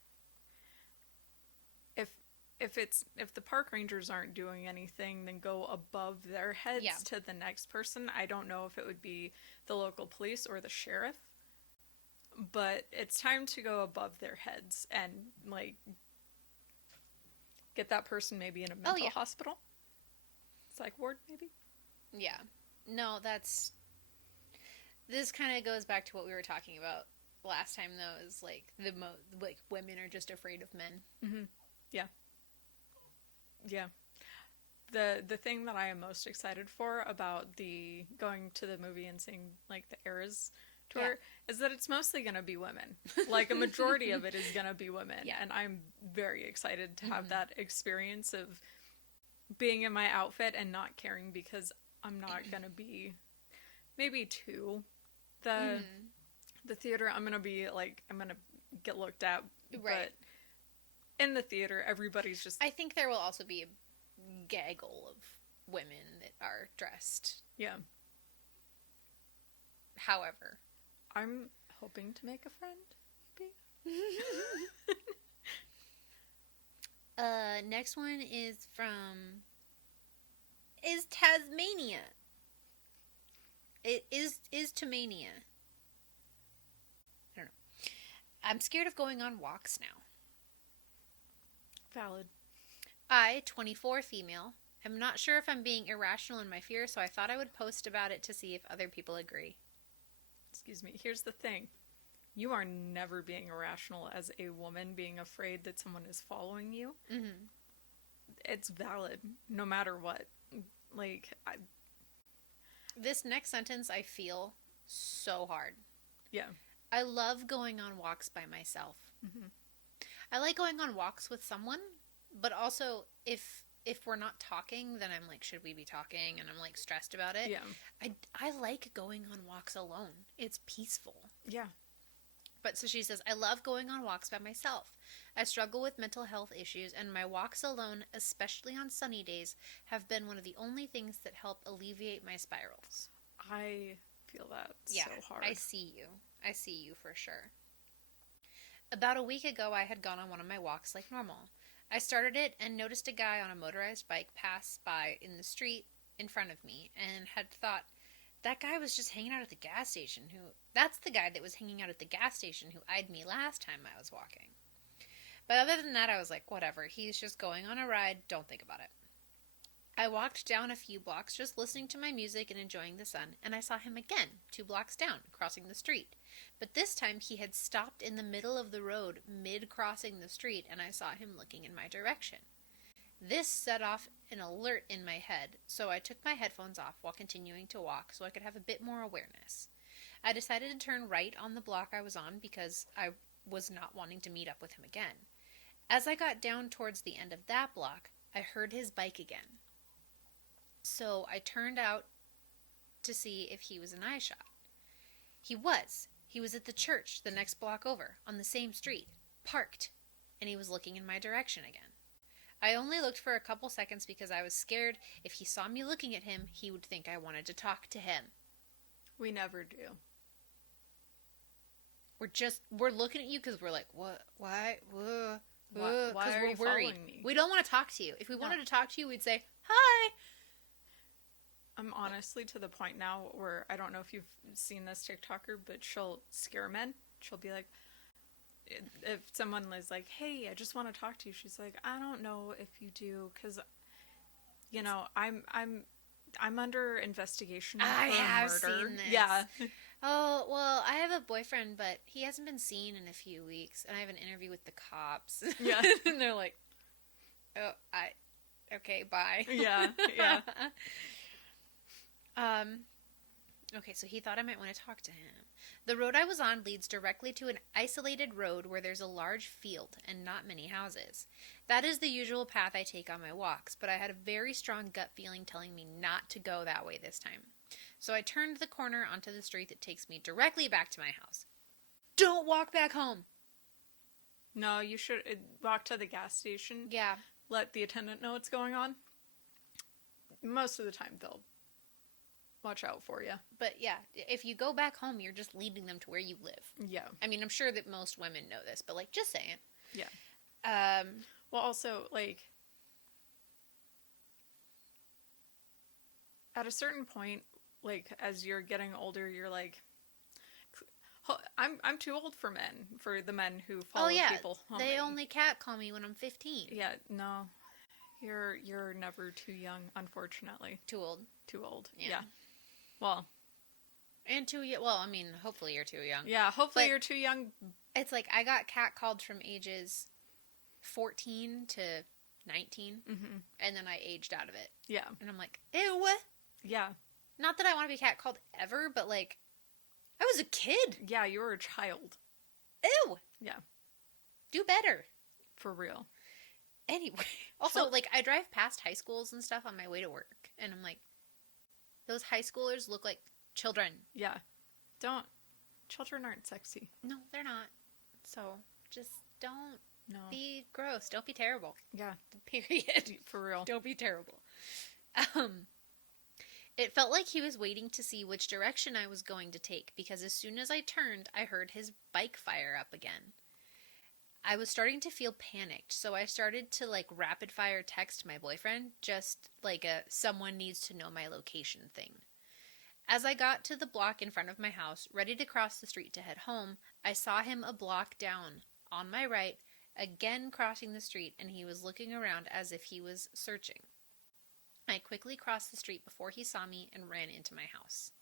if the park rangers aren't doing anything, then go above their heads to the next person. I don't know if it would be the local police or the sheriff, but it's time to go above their heads and like get that person maybe in a mental hospital. Psych ward, maybe? Yeah. No, this kind of goes back to what we were talking about last time, though, is like women are just afraid of men. Mm-hmm. Yeah. Yeah. The thing that I am most excited for about the going to the movie and seeing like the Eras tour is that it's mostly going to be women. Like a majority of it is going to be women. Yeah. And I'm very excited to have that experience of being in my outfit and not caring because I'm not going to be maybe to the theater. I'm going to be like, I'm going to get looked at. Right. But in the theater, everybody's just... I think there will also be a gaggle of women that are dressed. Yeah. However. I'm hoping to make a friend, maybe. Next one is Tasmania. It is Tasmania. I don't know. I'm scared of going on walks now. Valid. I, 24 female, am not sure if I'm being irrational in my fear, so I thought I would post about it to see if other people agree. Excuse me. Here's the thing. You are never being irrational as a woman being afraid that someone is following you. Mm-hmm. It's valid, no matter what. Like, This next sentence I feel so hard. Yeah. I love going on walks by myself. Mm-hmm. I like going on walks with someone, but also if we're not talking, then I'm like, should we be talking? And I'm like stressed about it. Yeah. I like going on walks alone. It's peaceful. Yeah. But so she says, I love going on walks by myself. I struggle with mental health issues, and my walks alone, especially on sunny days, have been one of the only things that help alleviate my spirals. I feel that so hard. I see you. I see you for sure. About a week ago, I had gone on one of my walks like normal. I started it and noticed a guy on a motorized bike pass by in the street in front of me and had thought, that guy was just hanging out at the gas station that's the guy that was hanging out at the gas station who eyed me last time I was walking. But other than that, I was like, whatever, he's just going on a ride, don't think about it. I walked down a few blocks just listening to my music and enjoying the sun, and I saw him again, 2 blocks down, crossing the street. But this time he had stopped in the middle of the road, mid-crossing the street, and I saw him looking in my direction. This set off an alert in my head, so I took my headphones off while continuing to walk so I could have a bit more awareness. I decided to turn right on the block I was on because I was not wanting to meet up with him again. As I got down towards the end of that block, I heard his bike again. So I turned out to see if he was an eye shot. He was. He was at the church the next block over, on the same street, parked, and he was looking in my direction again. I only looked for a couple seconds because I was scared if he saw me looking at him, he would think I wanted to talk to him. We never do. we're looking at you because we're like, what? Why? Whoa. Why Because are we're you worried. following me? We don't want to talk to you. If we No. wanted to talk to you, we'd say, hi. I'm honestly to the point now where I don't know if you've seen this TikToker, but she'll scare men. She'll be like, if someone is like, hey, I just want to talk to you, she's like, I don't know if you do, because, you know, I'm under investigation for I have murder. seen this. Yeah. Oh, well, I have a boyfriend, but he hasn't been seen in a few weeks, and I have an interview with the cops. Yeah. And they're like, oh, okay, bye. Yeah, yeah. Okay, so he thought I might want to talk to him. The road I was on leads directly to an isolated road where there's a large field and not many houses. That is the usual path I take on my walks, but I had a very strong gut feeling telling me not to go that way this time. So I turned the corner onto the street that takes me directly back to my house. Don't walk back home! No, you should walk to the gas station. Yeah. Let the attendant know what's going on. Most of the time, they'll watch out for you. But yeah, if you go back home, you're just leading them to where you live. Yeah. I mean, I'm sure that most women know this, but like, just saying. Yeah. Well, also, like, at a certain point, like, as you're getting older, you're like, I'm too old for men, for the men who follow people home. They only catcall me when I'm 15. Yeah, no. You're never too young, unfortunately. Too old. Too old. Yeah. Yeah. Well. And well, I mean, hopefully you're too young. Yeah, hopefully But you're too young. it's like, I got catcalled from ages 14 to 19, and then I aged out of it. Yeah. And I'm like, ew. Yeah. Not that I want to be catcalled ever, but like, I was a kid. Yeah, you were a child. Ew. Yeah. Do better. For real. Anyway. Also, like, I drive past high schools and stuff on my way to work, and I'm like, those high schoolers look like children. Yeah. Children aren't sexy. No, they're not. So, just don't No. be gross. Don't be terrible. Yeah. Period. For real. Don't be terrible. It felt like he was waiting to see which direction I was going to take, because as soon as I turned, I heard his bike fire up again. I was starting to feel panicked, so I started to, like, rapid fire text my boyfriend, just like a someone needs to know my location thing. As I got to the block in front of my house, ready to cross the street to head home, I saw him a block down, on my right, again crossing the street, and he was looking around as if he was searching. I quickly crossed the street before he saw me and ran into my house.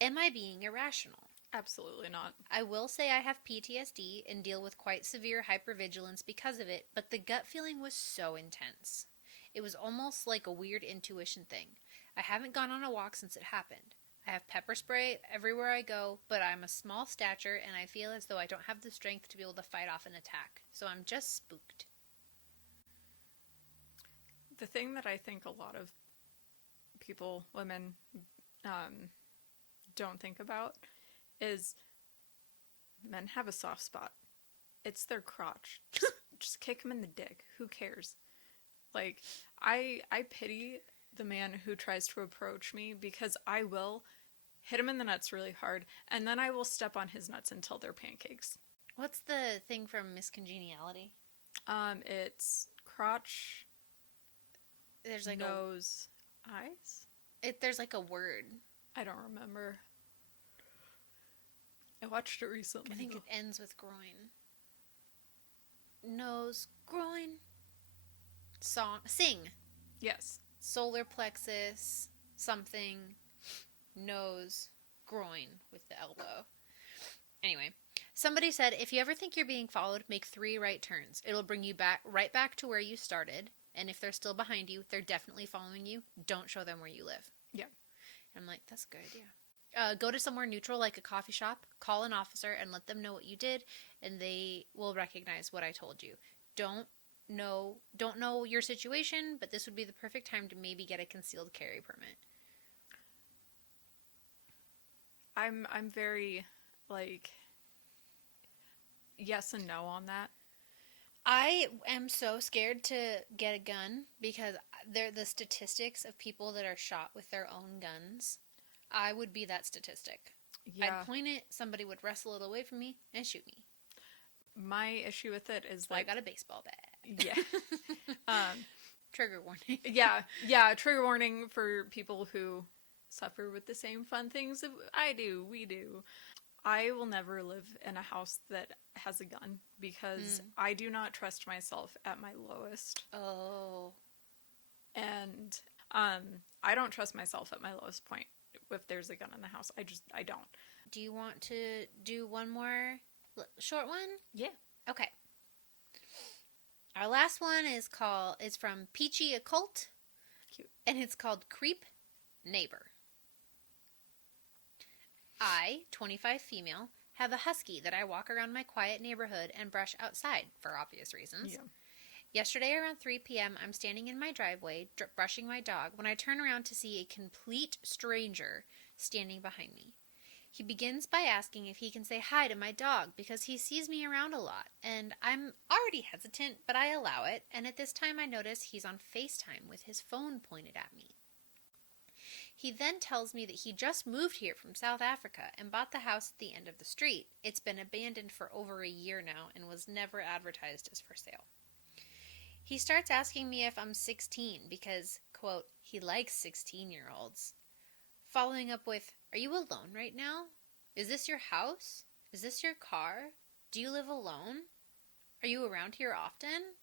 Am I being irrational? Absolutely not. I will say I have PTSD and deal with quite severe hypervigilance because of it, but the gut feeling was so intense. It was almost like a weird intuition thing. I haven't gone on a walk since it happened. I have pepper spray everywhere I go, but I'm a small stature and I feel as though I don't have the strength to be able to fight off an attack, so I'm just spooked. The thing that I think a lot of people, women, don't think about is men have a soft spot. It's their crotch. Just kick them in the dick. Who cares? Like, I pity the man who tries to approach me, because I will hit him in the nuts really hard, and then I will step on his nuts until they're pancakes. What's the thing from Miss Congeniality? It's crotch, There's like nose, eyes? there's like a word. I don't remember. I watched it recently. I think it ends with groin. Nose, groin. Sing. Yes. Solar plexus, something, nose, groin with the elbow. Anyway, somebody said, if you ever think you're being followed, make 3 right turns. It'll bring you right back to where you started. And if they're still behind you, they're definitely following you. Don't show them where you live. Yeah. And I'm like, that's a good idea. Go to somewhere neutral like a coffee shop, call an officer, and let them know what you did, and they will recognize what I told you. Don't know your situation, but this would be the perfect time to maybe get a concealed carry permit. I'm very, like, yes and no on that. I am so scared to get a gun because the statistics of people that are shot with their own guns. I would be that statistic. Yeah. I'd point it, somebody would wrestle it away from me and shoot me. My issue with it is So I got a baseball bat. Yeah. Trigger warning. Yeah. Trigger warning for people who suffer with the same fun things that we do. I will never live in a house that has a gun because I do not trust myself at my lowest. Oh. And I don't trust myself at my lowest point if there's a gun in the house. I don't. Do you want to do one more short one? Yeah. Okay. Our last one is from Peachy Occult. Cute. And it's called Creep Neighbor. I, 25 female, have a husky that I walk around my quiet neighborhood and brush outside for obvious reasons. Yeah. Yesterday around 3 p.m., I'm standing in my driveway brushing my dog when I turn around to see a complete stranger standing behind me. He begins by asking if he can say hi to my dog because he sees me around a lot, and I'm already hesitant, but I allow it, and at this time I notice he's on FaceTime with his phone pointed at me. He then tells me that he just moved here from South Africa and bought the house at the end of the street. It's been abandoned for over a year now and was never advertised as for sale. He starts asking me if I'm 16 because, quote, he likes 16-year-olds. Following up with, are you alone right now? Is this your house? Is this your car? Do you live alone? Are you around here often?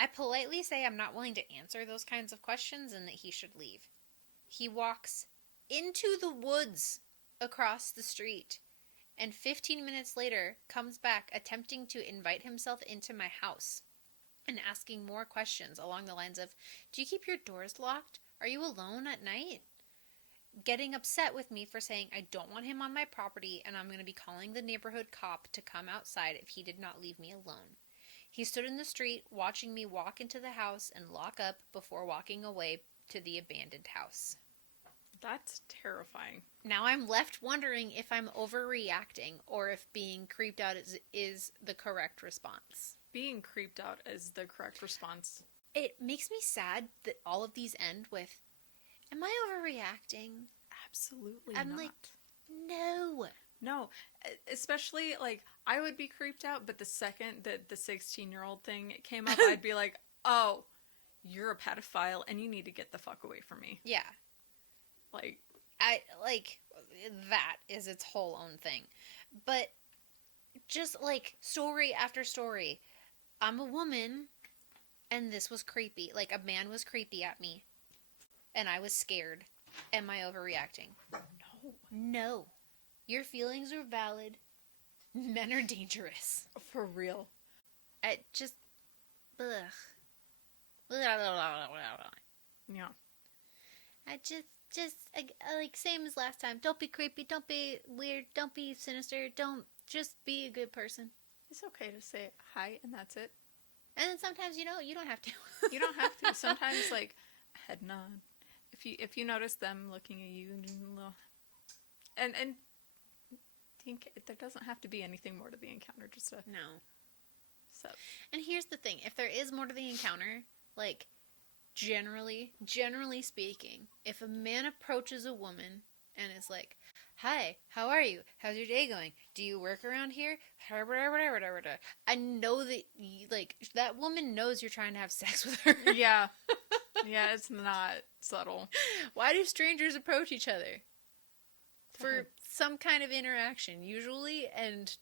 I politely say I'm not willing to answer those kinds of questions and that he should leave. He walks into the woods across the street and 15 minutes later comes back attempting to invite himself into my house and asking more questions along the lines of, do you keep your doors locked? Are you alone at night? Getting upset with me for saying I don't want him on my property and I'm going to be calling the neighborhood cop to come outside if he did not leave me alone. He stood in the street watching me walk into the house and lock up before walking away to the abandoned house. That's terrifying. Now I'm left wondering if I'm overreacting or if being creeped out is the correct response. Being creeped out is the correct response. It makes me sad that all of these end with, am I overreacting? Absolutely I'm not. like, no. No, especially, like, I would be creeped out, but the second that the 16-year-old thing came up, I'd be like, oh, you're a pedophile, and you need to get the fuck away from me. Yeah. That is its whole own thing. But just, like, story after story, I'm a woman, and this was creepy. Like, a man was creepy at me, and I was scared. Am I overreacting? No. No. Your feelings are valid. Men are dangerous. For real. I just... Ugh. Yeah. I just like, same as last time. Don't be creepy. Don't be weird. Don't be sinister. Don't... Just be a good person. It's okay to say hi, and that's it. And then sometimes, you don't have to. You don't have to. Sometimes, like, head nod. If you notice them looking at you, and there doesn't have to be anything more to the encounter, just a No. sup. And here's the thing. If there is more to the encounter, like, generally speaking, if a man approaches a woman and is like, hi, how are you? How's your day going? Do you work around here? I know that, that woman knows you're trying to have sex with her. Yeah. Yeah, it's not subtle. Why do strangers approach each other? For some kind of interaction, usually, and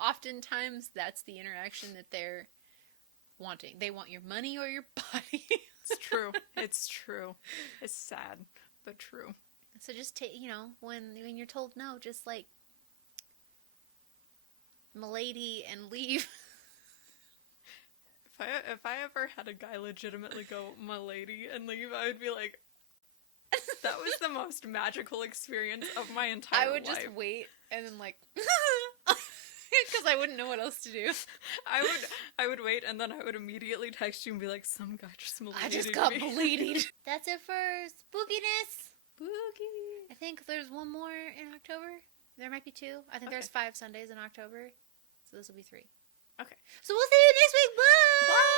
oftentimes that's the interaction that they're wanting. They want your money or your body. It's true. It's true. It's sad, but true. So just take, when you're told no, just like, m'lady, and leave. If I ever had a guy legitimately go, my lady, and leave, I would be like, that was the most magical experience of my entire life. I would just wait and then because I wouldn't know what else to do. I would wait and then I would immediately text you and be like, some guy just I just got bleeding. That's it for spookiness. Spooky. I think there's one more in October. There might be two. I think there's 5 Sundays in October. So this will be 3. Okay. So we'll see you next week. Bye!